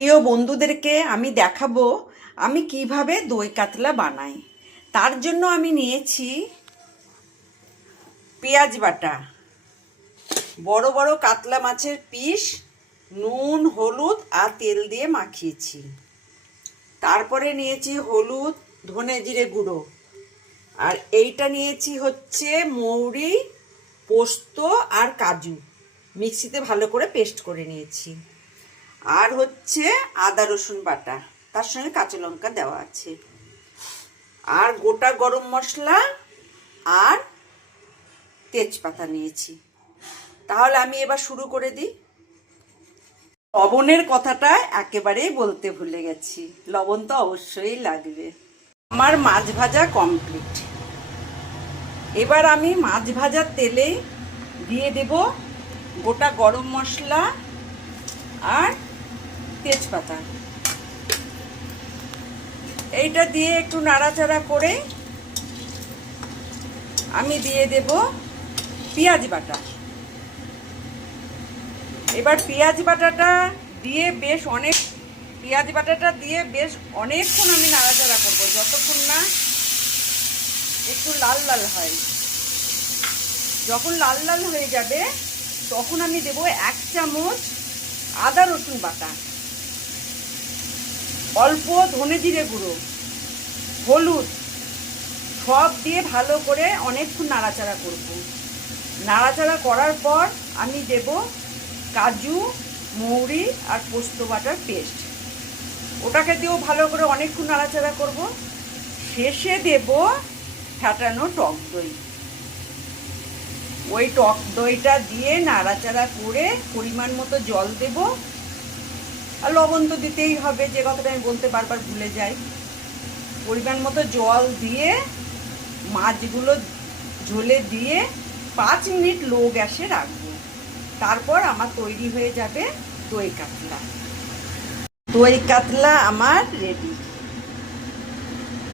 প্রিয় বন্ধুদেরকে আমি দেখাবো আমি কিভাবে দই কাতলা বানাই। তার জন্য আমি নিয়েছি পেঁয়াজ বাটা, বড় বড় কাতলা মাছের পিস, নুন হলুদ আর তেল দিয়ে মাখিয়েছি। তারপরে নিয়েছি হলুদ, ধনে জিরে গুঁড়ো, আর এইটা নিয়েছি হচ্ছে মৌরি, পোস্ত আর কাজু, মিক্সিতে ভালো করে পেস্ট করে নিয়েছি। আর হচ্ছে আদা রসুন বাটা, তার সঙ্গে কাঁচা লঙ্কা দেওয়া আছে, আর গোটা গরম মশলা আর তেজপাতা নিয়েছি। তাহলে আমি এবার শুরু করে দিই। লবণের কথাটা একেবারেই বলতে ভুলে গেছি, লবণ তো অবশ্যই লাগবে। আমার মাছ ভাজা কমপ্লিট। এবার আমি মাছ ভাজার তেলে দিয়ে দেব গোটা গরম মশলা আর তেজপাতা। এইটা দিয়ে একটু নাড়াচাড়া করে আমি দিয়ে দেব পেঁয়াজ বাটা। এবার পেঁয়াজ বাটাটা দিয়ে বেশ অনেকক্ষণ আমি নাড়াচাড়া করব, যতক্ষণ না একটু লাল লাল হয়। যখন লাল লাল হয়ে যাবে তখন আমি দেব 1 চামচ আদা রসুন বাটা, অল্প ধনে জিরে গুঁড়ো, হলুদ, সব দিয়ে ভালো করে অনেকক্ষণ নাড়াচাড়া করব। নাড়াচাড়া করার পর আমি দেব কাজু, মৌরি আর পোস্ত বাটার পেস্ট, ওটাকে দিয়েও ভালো করে অনেকক্ষণ নাড়াচাড়া করব। শেষে দেব ফ্যাটানো টক দই। ওই টক দইটা দিয়ে নাড়াচাড়া করে পরিমাণ মতো জল দেব, আর লবণ তো দিতেই হবে, যে কথাটা আমি বলতে বারবার ভুলে যাই। পরিমাণ মতো জল দিয়ে মাছগুলো ঝোলে দিয়ে 5 মিনিট লো গ্যাসে রাখবো। তারপর আমার তৈরি হয়ে যাবে দই কাতলা। দই কাতলা আমার রেডি।